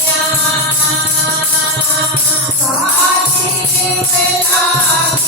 Thank you.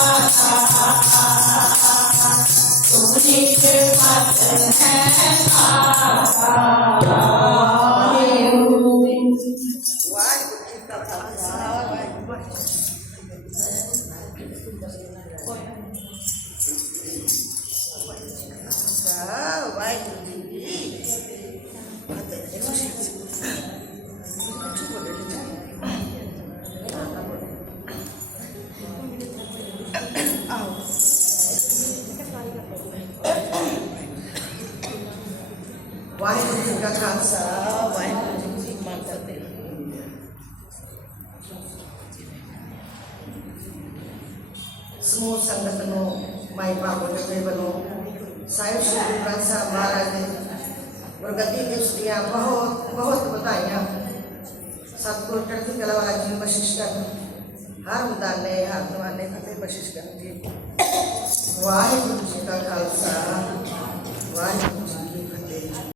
Thank you. Waheguru ji ਕਾ ਖਾਲਸਾ ਵਾਹਿਗੁਰੂ ਜੀ ਕੀ ਫਤਿਹ ਸਮੂਹ ਸੰਗਤ ਨੂੰ ਮਾਈ ਬਾਬੂ ਦੇ ਵੱਲੋਂ ਸਾਹਿਬ ਸ੍ਰੀ ਗੁਰੂ ਗ੍ਰੰਥ ਸਾਹਿਬ ਮਹਾਰਾਜ ਦੇ ਗੁਰਗੱਦੀ ਦਿਵਸ ਦੀਆਂ ਬਹੁਤ ਬਹੁਤ ਵਧਾਈਆਂ ਸਤਿਗੁਰ ਚੜ੍ਹਦੀ ਕਲਾ ਵਾਲਾ ਜੀ ਨੂੰ ਬਖਸ਼ਿਸ਼ ਕਰਨ ਹਰ ਮਦਾਨੇ ਹਰ ਦਵਾਨੇ ਫਤਿਹ ਬਖਸ਼ਿਸ਼ ਕਰਨ ਜੀ ਵਾਹਿਗੁਰੂ ਜੀ ਕਾ ਖਾਲਸਾ ਵਾਹਿਗੁਰੂ